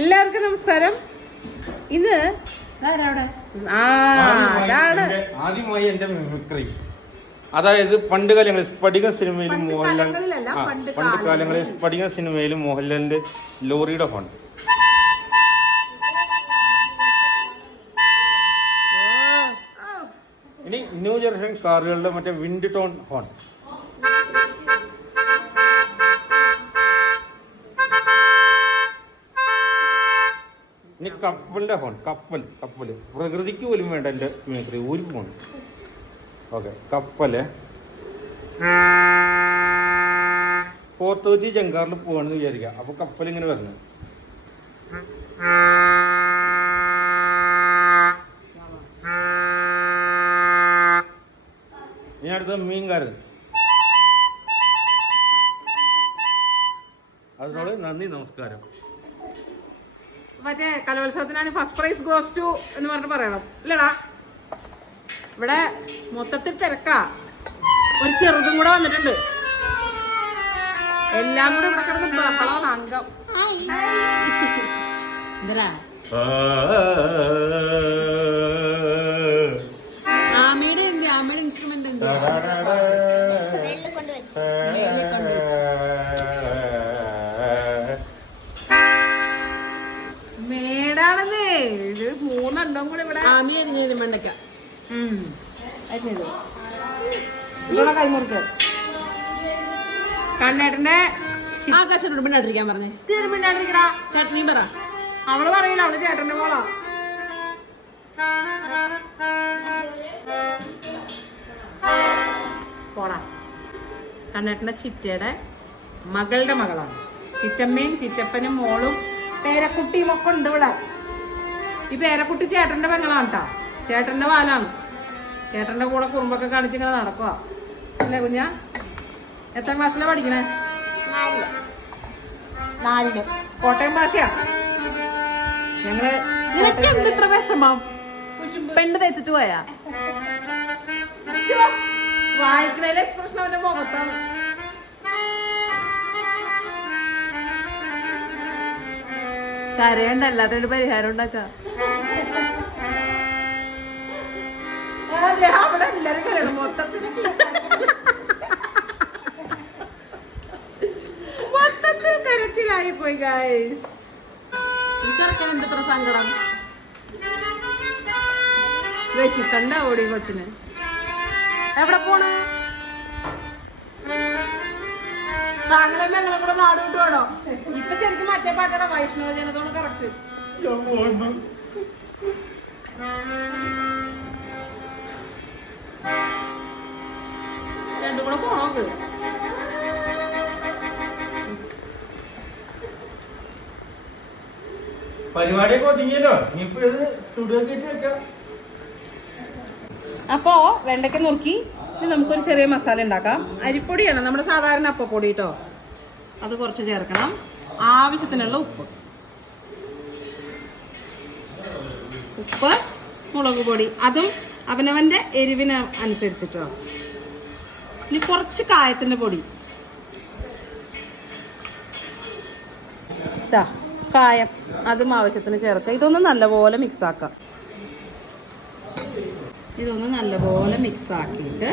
എല്ലാവർക്കും നമസ്കാരം. ഇന്ന് ആ അതാണ്. ആദ്യമായി എന്റെ മിമിക്രി. അതായത് പണ്ട് കാലങ്ങളിൽ സ്ഫടിക സിനിമയിലും മോഹൻലാൽ പണ്ട് കാലങ്ങളിൽ. സ്ഫടിക സിനിമയിലും മോഹൻലാലിന്റെ ലോറിയുടെ ഹോൺ ഇനി ന്യൂ ജനറേഷൻ കാറുകളുടെ മറ്റേ വിൻഡ് ടോൺ ഹോൺ ഇനി കപ്പലിന്റെ ഹോൺ കപ്പൽ കപ്പൽ പ്രകൃതിക്ക് പോലും വേണ്ട എന്റെ മിമിക്രി ഒരു ഫോൺ ഓക്കെ കപ്പൽ. ഫോർട്ട് കൊച്ചി ജങ്കാറിൽ പോവാണെന്ന് വിചാരിക്കുക. അപ്പൊ കപ്പൽ ഇങ്ങനെ വരുന്നു ഇനി അടുത്ത മീൻകാരൻ. അതിനോട് നന്ദി നമസ്കാരം. മറ്റേ കലോത്സവത്തിനാണ് ഫസ്റ്റ് പ്രൈസ് ഗോസ് ടു എന്ന് പറഞ്ഞിട്ട് പറയണം. ഇല്ലടാ. ഇവിടെ മൊത്തത്തിൽ തിരക്കാ. ഒരു ചെറുതും കൂടെ വന്നിട്ടുണ്ട്. എല്ലാം കൂടെ ഇവിടെ കിടന്ന് ബഹളം അംഗം എന്തരാ ആമയുടെ ഉണ്ട് ആമയുടെ ഇൻസ്ട്രുമെന്റ് എന്ത്? മേടാണെന്നേ ചെയ്തു. ഇവിടെ വെണ്ടയ്ക്ക കണ്ണേട്ടന്റെ ആകാശനോട് മിണ്ടാണ്ടിരിക്കാൻ പറഞ്ഞേ. തിരുമിണ്ടാണ്ടിരിക്കടാ ചട്നി പറ. അവൾ പറയില്ല അവൾ ചേട്ടന്റെ മോളാ. പോടാ. കണ്ണേട്ടന്റെ ചിറ്റയുടെ മകളുടെ മകളാണ്. ചിറ്റമ്മയും ചിറ്റപ്പനും മോളും പേരക്കുട്ടിയും ഒക്കെ ഉണ്ട് ഇവിടെ. ഈ പേരക്കുട്ടി ചേട്ടന്റെ പെങ്ങളാണ് കേട്ടോ ചേട്ടന്റെ പാലാണ് ചേട്ടന്റെ കൂടെ കുറുമ്പൊക്കെ കാണിച്ചിങ്ങനെ നടക്കുക അല്ലേ കുഞ്ഞ? എത്ര ക്ലാസ്സിലാണ് പഠിക്കണേ? നാലിൽ. കോട്ടയം ഭാഷയാ? ഞങ്ങൾ നിനക്ക് എന്ത് ഇത്ര വിഷമം? പെണ്ണ് തേച്ചിട്ട് പോയാ? വായിക്കണേലെ എക്സ്പ്രഷൻ അവന്റെ മുഖത്താണ്. കരയണ്ട അല്ലാത്തൊരു പരിഹാരം ഉണ്ടാക്കാം. ആ, ദേ അവിടെ എല്ലാരും കരയണം. മൊത്തത്തിൽ മൊത്തത്തിൽ കരച്ചിലായി പോയി ഗൈസ് ഈ ചെറുക്കൻ സങ്കടം? വിശിക്കണ്ട ഓടി കൊച്ചിന്? എവിടെ പോണ്? താങ്കളെ ഞങ്ങളും കൂടെ നാട് വിട്ടു വേണോ? ഇപ്പൊ ശരിക്കും മറ്റേ പാട്ടാണ്? വൈഷ്ണവ ജനതോട് കറക്റ്റ് രണ്ടും കൂടെ പോണോക്ക് പരിപാടിയൊക്കെ ഒതുങ്ങിയല്ലോ. ഇനിയിപ്പോ ഇത് സ്റ്റുഡിയോ കയറ്റി വെക്കാം. അപ്പോ വെണ്ടക്ക നുറുക്കി ഇനി നമുക്കൊരു ചെറിയ മസാല ഉണ്ടാക്കാം. അരിപ്പൊടിയാണ് നമ്മുടെ സാധാരണ അപ്പപ്പൊടി കേട്ടോ അത് കുറച്ച് ചേർക്കണം. ആവശ്യത്തിനുള്ള ഉപ്പ്. ഉപ്പ് മുളക് പൊടി. അതും അവനവന്റെ എരിവിന് അനുസരിച്ചിട്ടോ. ഇനി കുറച്ച് കായത്തിന്റെ പൊടി. കായം. അതും ആവശ്യത്തിന് ചേർക്കുക ഇതൊന്ന് നല്ലപോലെ മിക്സ് ആക്കാം. ഇതൊന്ന് നല്ലപോലെ മിക്സ് ആക്കിയിട്ട്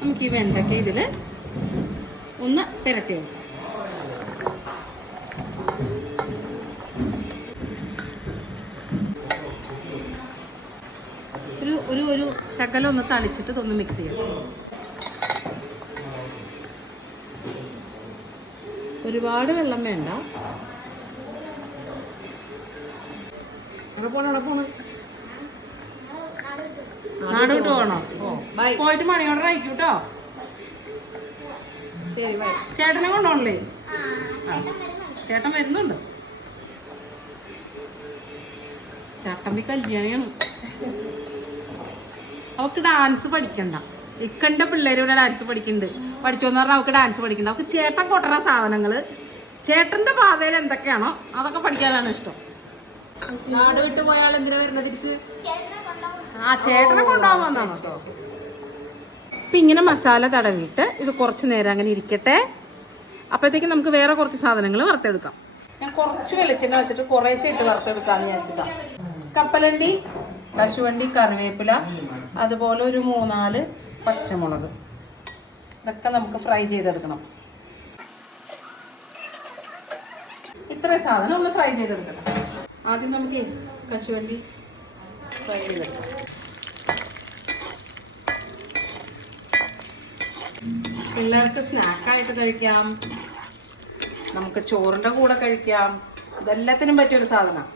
നമുക്ക് ഈ വെണ്ടയ്ക്ക ഇതിൽ ഒന്ന് പുരട്ടി വെക്കാം ഒരു ഒരു ഒരു ശകലം ഒന്ന് തളിച്ചിട്ട് ഇതൊന്ന് മിക്സ് ചെയ്യാം. ഒരുപാട് വെള്ളം വേണ്ട. പോണ്? പോണ്? നാട് വിട്ടു പോകണോ ബൈ. പോയിട്ട് മണിയോടെ അയക്കൂ കേട്ടോ ശരി ബൈ. ചേട്ടനെ കൊണ്ടോണല്ലേ? ആ, ചേട്ടൻ വരുന്നുണ്ട്. ചട്ടമ്പി കല്യാണിയാണ്. അവക്ക് ഡാൻസ് പഠിക്കണ്ട. ഇക്കണ്ട പിള്ളേര് ഇവിടെ ഡാൻസ് പഠിക്കുന്നുണ്ട് പഠിച്ചോന്ന് പറഞ്ഞാൽ അവക്ക് ഡാൻസ് പഠിക്കണ്ട. അവക്ക് ചേട്ടൻ കൊട്ടണ സാധനങ്ങൾ ചേട്ടന്റെ പാതയിൽ എന്തൊക്കെയാണോ അതൊക്കെ പഠിക്കാനാണ് ഇഷ്ടം. നാട് വിട്ടു പോയാൽ എന്തിനാ വരുന്നത് തിരിച്ച്? ആ ചേട്ടനെ കൊണ്ടുപോകാൻ വന്നാണ് കേട്ടോ അപ്പൊ ഇങ്ങനെ മസാല തടവിയിട്ട് ഇത് കുറച്ച് നേരം അങ്ങനെ ഇരിക്കട്ടെ. അപ്പോഴത്തേക്ക് നമുക്ക് വേറെ കുറച്ച് സാധനങ്ങൾ വറുത്തെടുക്കാം. ഞാൻ കുറച്ച് വെളിച്ചെണ്ണ വെച്ചിട്ട് കുറേശ്ശെ ഇട്ട് വറുത്തെടുക്കാന്ന് വിചാരിച്ചിട്ടാ. കപ്പലണ്ടി കശുവണ്ടി കറിവേപ്പില അതുപോലെ ഒരു മൂന്നാൽ പച്ചമുളക്. ഇതൊക്കെ നമുക്ക് ഫ്രൈ ചെയ്തെടുക്കണം. ഇത്രയും സാധനം ഒന്ന് ഫ്രൈ ചെയ്തെടുക്കണം. ആദ്യം നമുക്ക് കശുവണ്ടി ഫ്രൈ ചെയ്തെടുക്കാം. പിള്ളേർക്ക് സ്നാക്കായിട്ട് കഴിക്കാം. നമുക്ക് ചോറിന്റെ കൂടെ കഴിക്കാം. ഇതെല്ലാത്തിനും പറ്റിയൊരു സാധനം.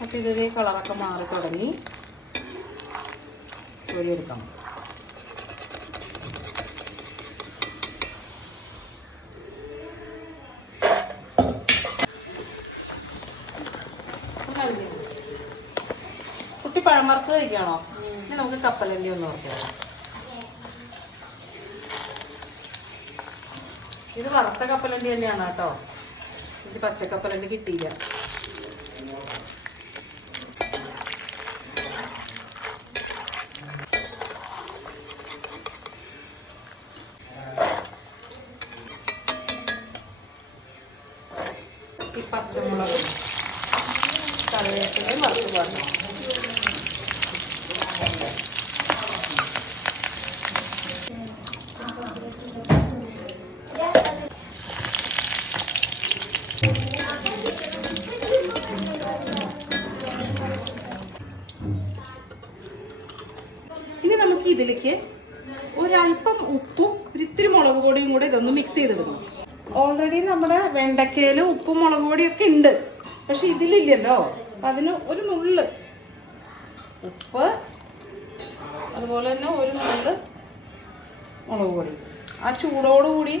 അപ്പം ഇതൊരു കളറൊക്കെ മാറി തുടങ്ങി. കോരിയെടുക്കാം. കുട്ടി പഴമർക്ക് കഴിക്കണോ നമുക്ക് കപ്പലണ്ടി ഒന്ന് വറുക്കാം ഇത് വറുത്ത കപ്പലണ്ടി തന്നെയാണ് കേട്ടോ. ഇത് പച്ചക്കപ്പലണ്ടി കിട്ടിയില്ല. ഈ പച്ചമുളക് കറിവേപ്പിലയും വറുത്ത് പറഞ്ഞു ഇതിലേക്ക് ഒരല്പം ഉപ്പും ഒരിത്തിരി മുളക് പൊടിയും കൂടെ ഇതൊന്ന് മിക്സ് ചെയ്തിടുന്നു. ഓൾറെഡി നമ്മുടെ വെണ്ടക്കയിൽ ഉപ്പും മുളക് പൊടിയൊക്കെ ഉണ്ട്. പക്ഷെ ഇതിലില്ലല്ലോ. അതിന് ഒരു നുള്ള് ഉപ്പ് അതുപോലെ തന്നെ ഒരു നുള്ള് മുളക് പൊടി. ആ ചൂടോടുകൂടി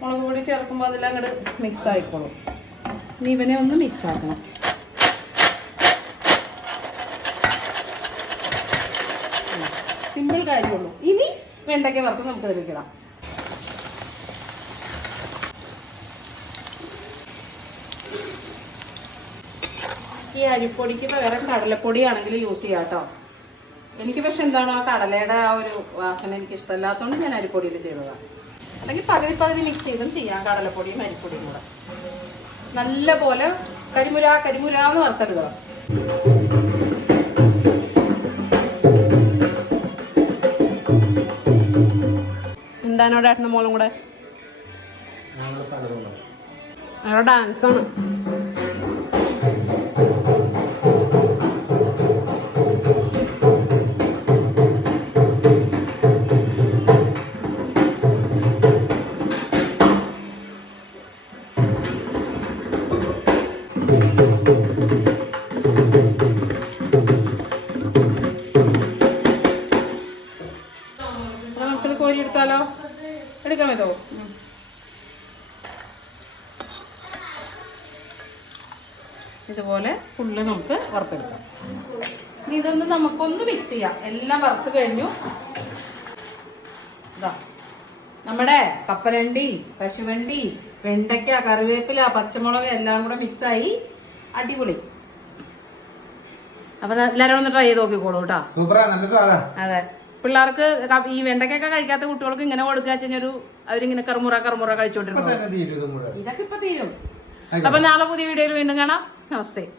മുളക് പൊടി ചേർക്കുമ്പോൾ അതിലങ്ങോട്ട് മിക്സ് ആയിക്കോളും. ഇനി ഇവനെ ഒന്ന് മിക്സ് ആക്കണം. കാര്യമുള്ളൂ. ഇനി വെണ്ടയ്ക്ക വറുത്ത് നമുക്ക് ഇതിലേക്കിടാം ഈ അരിപ്പൊടിക്ക് പകരം കടലപ്പൊടി ആണെങ്കിൽ യൂസ് ചെയ്യാം കേട്ടോ. എനിക്ക് പക്ഷെ എന്താണ് ആ കടലയുടെ ആ ഒരു വാസന എനിക്ക് ഇഷ്ടമല്ലാത്തതുകൊണ്ട് ഞാൻ അരിപ്പൊടിയിൽ ചെയ്തതാണ്. അല്ലെങ്കിൽ പകുതി പകുതി മിക്സ് ചെയ്തും ചെയ്യാം കടലപ്പൊടിയും അരിപ്പൊടിയും കൂടെ. നല്ല പോലെ കരിമുര കരിമുര എന്ന് വറുത്തെടുക്കണം. എന്താണോ ഏട്ടനും മോളും കൂടെ? അവിടെ ഡാൻസ് ആണ്. എന്നാ ഇതുപോലെ ഫുള്ള് നമുക്ക് വറുത്തെടുക്കാം. ഇനി ഇതൊന്ന് നമുക്കൊന്ന് മിക്സ് ചെയ്യാം. എല്ലാം വറുത്ത് കഴിഞ്ഞു. ഇതാ നമ്മുടെ കപ്പലണ്ടി പശുവണ്ടി വെണ്ടയ്ക്ക കറിവേപ്പില പച്ചമുളക് എല്ലാം കൂടെ മിക്സായി അടിപൊളി. അപ്പൊ എല്ലാരും ഒന്ന് ട്രൈ ചെയ്ത് നോക്കിക്കോളൂ കേട്ടോ. അതെ. പിള്ളേർക്ക് ഈ വെണ്ടയ്ക്കൊക്കെ കഴിക്കാത്ത കുട്ടികൾക്ക് ഇങ്ങനെ കൊടുക്കുക വെച്ചൊരു അവരിങ്ങനെ കറുമുറ കറുമുറ കഴിച്ചോണ്ടിരുന്നു ഇതൊക്കെ ഇപ്പൊ തീരും. അപ്പൊ നാളെ പുതിയ വീഡിയോയിൽ വീണ്ടും കാണാം. não sei.